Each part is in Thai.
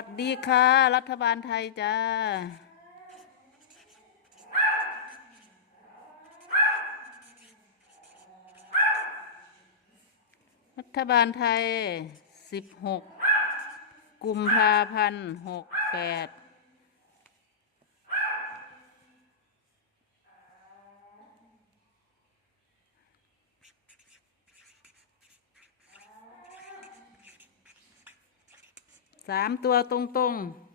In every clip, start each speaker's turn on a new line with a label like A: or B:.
A: วัสดีค่ะ รัฐบาลไทยจ้ารัฐบาลไทยสิบหกกุมภาพันธ์หกแปด สามตัวตรงๆ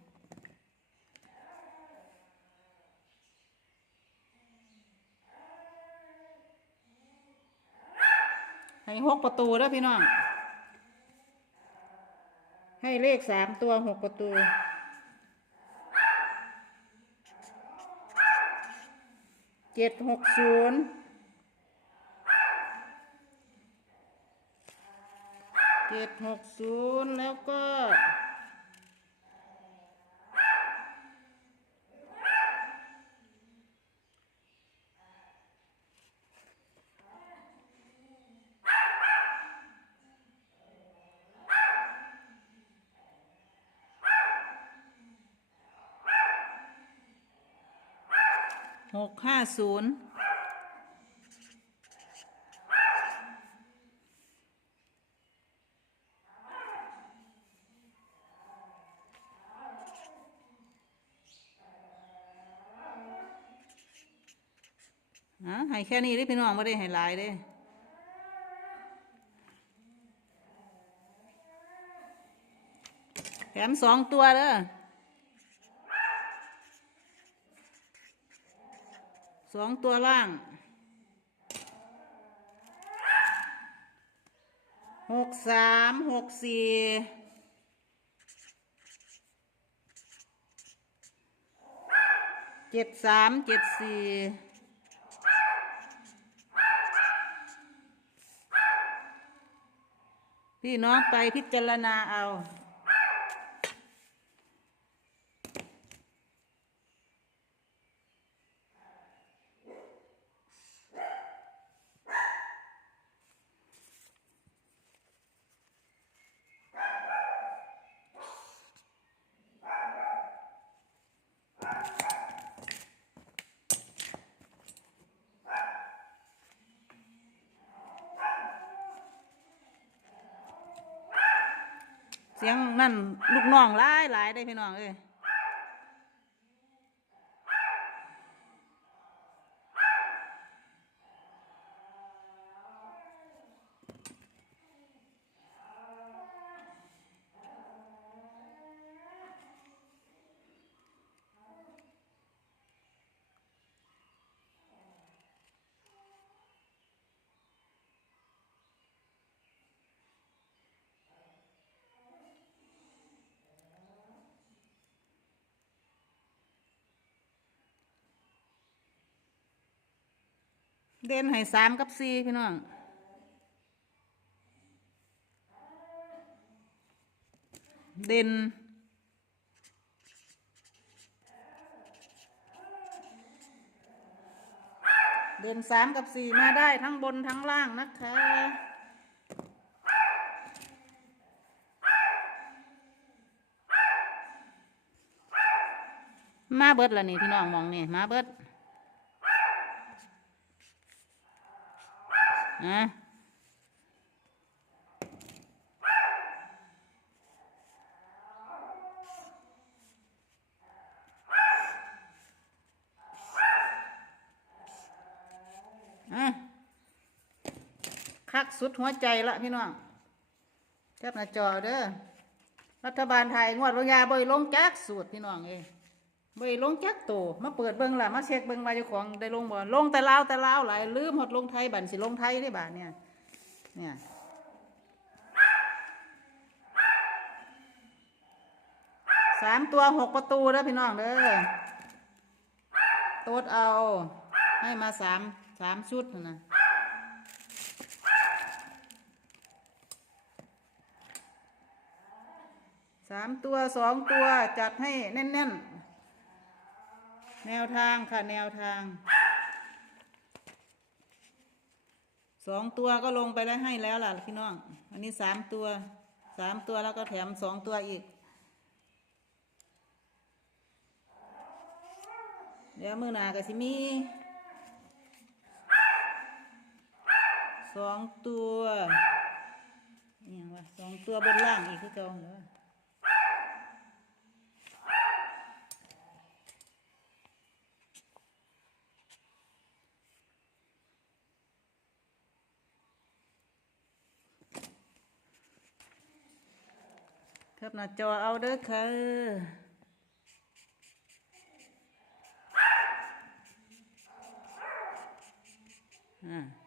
A: ให้หกประตูแล้วพี่น้อง ให้เลขสามตัวหกประตู เจ็ดหกศูนย์เจ็ดหกศูนย์แล้วก็ หกห้าศูนย์ฮะให้แค่นี้เด้พี่น้องไม่ได้ให้หลายเด้แถมสองตัวเด้อ สองตัวล่างหกสามหกสี่เจ็ดสามเจ็ดสี่พี่น้องไปพิจารณาเอา สียงนั่นลูกน้องหลายหลายได้พี่น้องเอ้ย เด่นให้สามกับสี่พี่น้อง เด่นเด่นสามกับสี่มาได้ทั้งบนทั้งล่างนะคะ มาเบิดละนี่พี่น้องมองนี่มาเบิด อะคักสุดหัวใจละพี่น้องแคบหน้าจอเด้อรัฐบาลไทยงวดบางยาบ่อยลงจักสูตรพี่น้องเอ้ย บ่ลงจักโตมาเปิดเบิ่งล่ะมาเช็คเบิ่งว่าเจ้าของได้ลงบ่ลงแต่ลาวแต่ลาวหลายลืมหดลงไทยบัดสิลงไทยได้บาดเนี่ยเนี่ยสามตัวหกประตูเด้อพี่น้องเด้อโต๊ดเอา ให้มาสามสามชุดนั่นนะสามตัวสองตัวจัดให้แน่น ๆ แนวทางค่ะแนวทาง สองตัวก็ลงไปแล้วให้แล้วล่ะพี่น้อง อันนี้สามตัวสามตัวแล้วก็แถมสองตัวอีก เดี๋ยวมือหนากับซิมีสองตัวนี่ว่าสองตัวบนล่างอีกคือเก่าเหรอ บหน้าจอเอาเด้อค่ะอ่า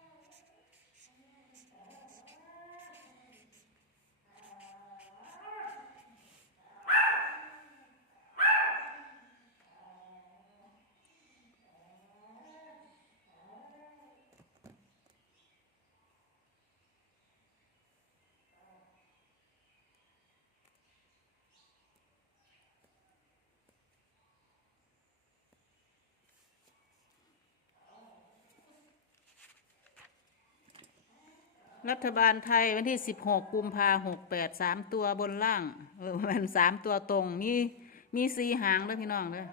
A: รัฐบาลไทยวันที่สิบหกกุมภาหกแปดสามตัวบนล่างเออมันสามตัวตรงมีมีสีหางด้วยพี่น้องเลย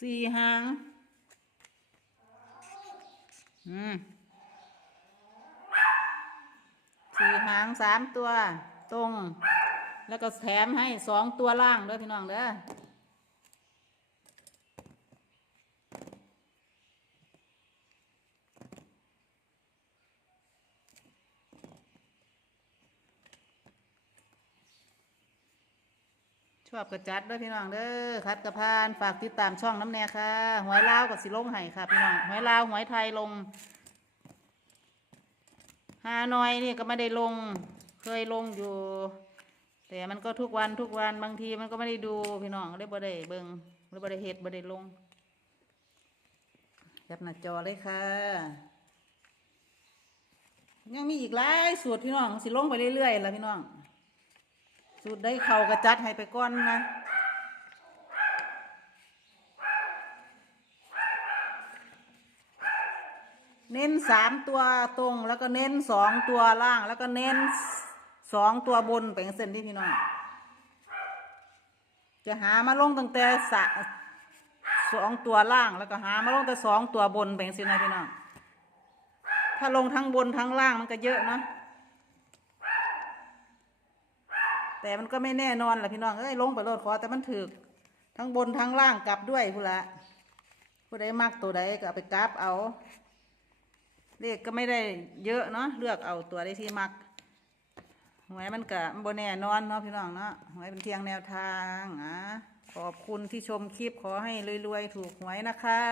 A: สี่หาง อืม สี่หางสามตัวตรง แล้วก็แถมให้สองตัวล่างด้วยพี่น้องเด้อชอบกระจัดด้วยพี่น้องเด้อคัดกระพาน ฝากติดตามช่องน้ำแน่ค่ะหวยลาวกับสิลงไห้ค่ะพี่น้องหวยลาวหวยไทยลง ฮานอยนี่ก็ไม่ได้ลง เคยลงอยู่ แต่มันก็ทุกวันทุกวันบางทีมันก็ไม่ได้ดูพี่น้องเลยบ่ได้เบิงเลยบ่ได้เฮ็ดบ่ได้ลงแคปหน้าจอเลยค่ะ ยังมีอีกหลายสูตรพี่น้องสิลงไปเรื่อยๆแล้วพี่น้อง สูตรได้เข่ากระจัดให้ไปก่อนนะ เน้นสามตัวตรงแล้วก็เน้นสองตัวล่าง แล้วก็เน้นสองตัวบนเป็นเส้นที่พี่น้อง จะหามาลงตั้งแต่สะสองตัวล่างแล้วก็หามาลงแต่สองตัวบนเป็นเส้นนะพี่น้องถ้าลงทั้งบนทั้งล่างมันก็เยอะนะแต่มันก็ไม่แน่นอนแหละพี่น้องเอ้ยลงไปโลดขอแต่มันถือทั้งบนทั้งล่างกลับด้วยพูนละผู้ใดมักตัวใดก็เอาไปกราฟเอา เลขก็ไม่ได้เยอะเนาะเลือกเอาตัวได้ที่มักหวยมันกะบนแน่นอนเนาะพี่น้องเนาะหวยเป็นเพียงแนวทางอะขอบคุณที่ชมคลิปขอให้รวยๆ ถูกหวยนะคะ